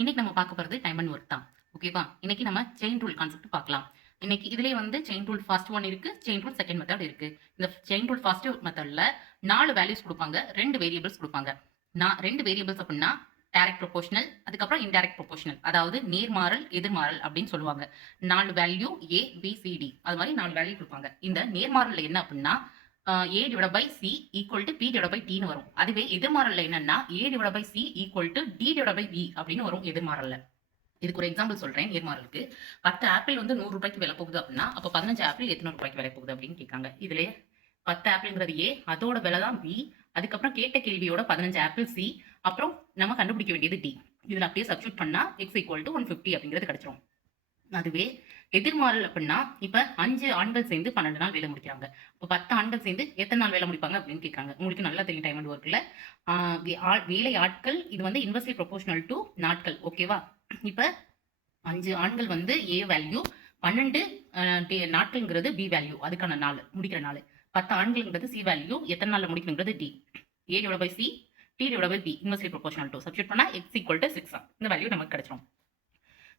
இன்னைக்கு நம்ம பார்க்க போறது டைம் அண்ட் ஒர்க் தான். ஓகேவா? இன்னைக்கு நம்ம செயின் ரூல் கான்செப்ட் பார்க்கலாம். இன்னைக்கு இதுலயே வந்து செயின் ரூல் ஃபர்ஸ்ட் ஒன் இருக்கு, செயின் ரூல் செகண்ட் மெத்தட் இருக்கு. இந்த செயின் ரூல் ஃபர்ஸ்ட் மெத்தட்ல 4 வேல்யூஸ் கொடுப்பாங்க, 2 வேரியபிள்ஸ் கொடுப்பாங்க. நான் 2 வேரியபிள்ஸ் அப்படின்னா டைரக்ட் ப்ரொபோஷனல், அதுக்கப்புறம் இன்டைரக்ட் ப்ரொபோஷனல், அதாவது நேர்மாறல் எதிர்மாறல் அப்படின்னு சொல்லுவாங்க. 4 வேல்யூ ஏ பி சி டி அது மாதிரி 4 வேல்யூ கொடுப்பாங்க. இந்த நேர்மாறல் என்ன அப்படின்னா a divided by c equal to p divided by t ன்னு வரும். அதுவே எதிர்மாறல்ல என்னன்னா a divided by c equal to d divided by b அப்படின்னு வரும் எதிர்மாறல்ல. இதுக்கு ஒரு எக்ஸாம்பிள் சொல்றேன். நேர்மாறலுக்கு 10 ஆப்பிள் வந்து 100 ரூபாய்க்கு விலை போகுது அப்படின்னா அப்ப 15 ஆப்பிள் எத்தனை ரூபாய்க்கு விலை போகுது அப்படின்னு கேட்காங்க. இதுல 10 ஆப்பிள்ங்கிறது ஏ, அதோட விலை தான் பி, அதுக்கப்புறம் கேட்ட கேள்வியோட 15 ஆப்பிள் சி, அப்புறம் நம்ம கண்டுபிடிக்க வேண்டியது டி. இதுல அப்படியே சப்ஸ்டியூட் பண்ணா x equal to 150 அப்படிங்கிறது கிடைச்சிரும். அதுவே எதிர்மாறல் அப்படின்னா இப்ப 5 ஆண்கள் சேர்ந்து 12 நாள் வேலை முடிக்கிறாங்க. இப்ப 10 ஆண்கள் சேர்ந்து எத்தனை நாள் வேலை முடிப்பாங்க அப்படின்னு கேட்காங்க. உங்களுக்கு நல்லா தெரியும் டைம் அண்ட் ஒர்க்ல வேலை ஆட்கள் இது வந்து இன்வெர்ஸ்லி ப்ரொபோஷனல் டு நாட்கள். ஓகேவா? இப்ப 5 ஆண்கள் வந்து ஏ வேல்யூ, 12 நாட்கள்ங்கிறது பி வேல்யூ, அதுக்கான நாள் முடிக்கிற நாள். 10 ஆண்கள்ங்கிறது சி வேல்யூ, எத்தனை நாள்ல முடிக்கணுங்கிறது D. A divide by C, D divide by B inversely proportional to substitute பண்ணா x equal to 6 இந்த வேல்யூ நமக்கு கிடைச்சிரும்.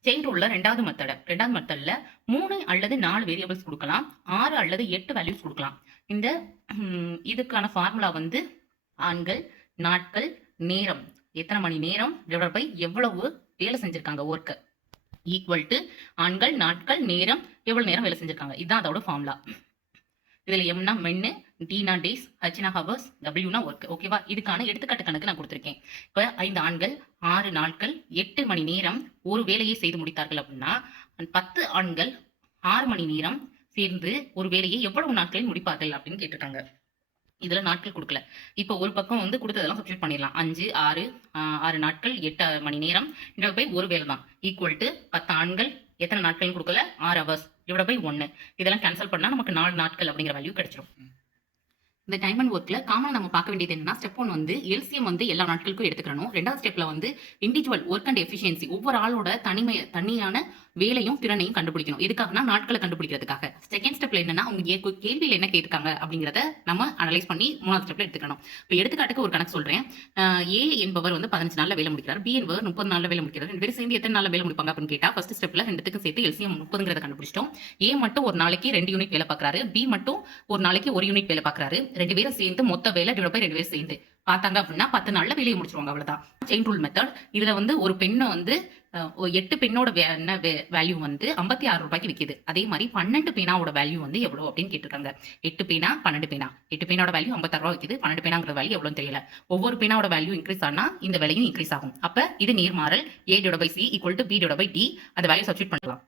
செயின் ரூல்ல ரெண்டாவது மெத்தட்ல 3 அல்லது 4 வேரியபிள்ஸ் கொடுக்கலாம், 6 அல்லது 8 வேல்யூஸ் கொடுக்கலாம். இந்த இதுக்கான ஃபார்முலா வந்து ஆண்கள், நாட்கள், நேரம், எத்தனை மணி நேரம் டிவைட் பை எவ்வளவு வேலை செஞ்சிருக்காங்க ஒர்க் ஈக்குவல் டு ஆண்கள், நாட்கள், நேரம், எவ்வளவு நேரம் வேலை செஞ்சிருக்காங்க. இதுதான் அதோட ஃபார்முலா. இதுல எம்னா மென்னு, டினா டேஸ், ஹச்னா ஹவர்ஸ், டபிள்யூனா ஒர்க். ஓகேவா? இதுக்கான எடுத்துக்காட்டு கணக்கு நான் கொடுத்துருக்கேன். இப்ப 5 ஆண்கள் 6 நாட்கள் 8 மணி நேரம் ஒரு வேலையை செய்து முடித்தார்கள் அப்படின்னா 10 ஆண்கள் 6 மணி நேரம் சேர்ந்து ஒரு வேலையை எவ்வளவு நாட்களில் முடிப்பார்கள் அப்படின்னு கேட்டிருக்காங்க. இதுல நாட்கள் கொடுக்கல. இப்ப ஒரு பக்கம் வந்து கொடுத்ததெல்லாம் சப்ஸ்டியூட் பண்ணிடலாம். 5 6 நாட்கள் 8 மணி நேரம் டிவைட் பை ஒரு வேலை தான் ஈக்குவல் டு 10 ஆண்கள் எத்தனை நாட்கள் கொடுக்கல 6 ஹவர்ஸ் டிவைட் பை 1. இதெல்லாம் கேன்சல் பண்ணா நமக்கு 4 நாட்கள் அப்படிங்கிற வேல்யூ கிடைச்சிரும். இந்த டைம் அண்ட் ஒர்க்ல காமன் நம்ம பார்க்க வேண்டியது என்னன்னா ஸ்டெப் 1 வந்து எல்சிஎம் வந்து எல்லா நாட்களுக்கும் எடுத்துக்கணும். ரெண்டாவது ஸ்டெப்ல வந்து இண்டிவிஜுவல் ஒர்க் அண்ட் எஃபிஷியன்சி, ஒவ்வொரு ஆளோட தனியான வேலையும் திறனையும் கண்டுபிடிக்கணும். எதுக்காகனா நாட்களை கண்டுபிடிக்கிறதுக்காக. செகண்ட் ஸ்டெப்ல என்னன்னா அவங்க கேள்வியில் என்ன கேட்காங்க அப்படிங்கிறத நம்ம அனலைஸ் பண்ணி 3வது ஸ்டெப்ல எடுத்துக்கணும். இப்போ எடுத்துக்காட்டுக்கு ஒரு கணக்கு சொல்றேன். ஏ என்பவர் வந்து 15 நாள்ல வேலை முடிக்கிறார், பி என்பவர் 30 நாள்ல வேலை முடிக்கிறார். 2 பேரும் சேர்ந்து எத்தனை நாள்ல வேலை முடிப்பாங்க அப்படின்னு கேட்டா ஃபர்ஸ்ட் ஸ்டெப்ல ரெண்டுத்துக்கும் சேர்த்து எல்சிஎம் 30ங்கிறத கண்டுபிடிச்சிட்டோம். ஏ மட்டும் ஒரு நாளைக்கு 2 யூனிட் வேலை பார்க்கறாரு, பி மட்டும் ஒரு நாளைக்கு 1 யூனிட் வேலை பார்க்கறாரு. 2 பேரும் சேர்ந்து மொத்த வேலை டிவைட் பை 2 பேரும் சேர்ந்து பார்த்தாங்க அப்படின்னா 10 நாள்ல வேலையை முடிச்சிருவாங்க. அவ்வளவுதான் செயின் ரூல் மெத்தட். இதுல வந்து ஒரு பெண்ணை வந்து 8 பெண்ணோட வேல்யூ வந்து 56 ரூபாய்க்கு விற்கிது. அதே மாதிரி 12 பேனாவோட வேல்யூ வந்து எவ்வளவு அப்படின்னு கேட்டிருக்காங்க. 8 பேனா 12 பேனா, 8 பேனாவோட வேல்யூ 56 ரூபாய் விற்கிது, 12 பேனாங்கிற வேல்யூ எவ்வளவு தெரியல. ஒவ்வொரு பேனாவோட வேல்யூ இன்க்ரீஸ் ஆனா இந்த வேலையும் இன்க்ரீஸ் ஆகும். அப்ப இது நேர்மாறல் a divided by c equal to b divided by d. அந்த வேல்யூ சப்ஸ்டியூட் பண்ணலாம்.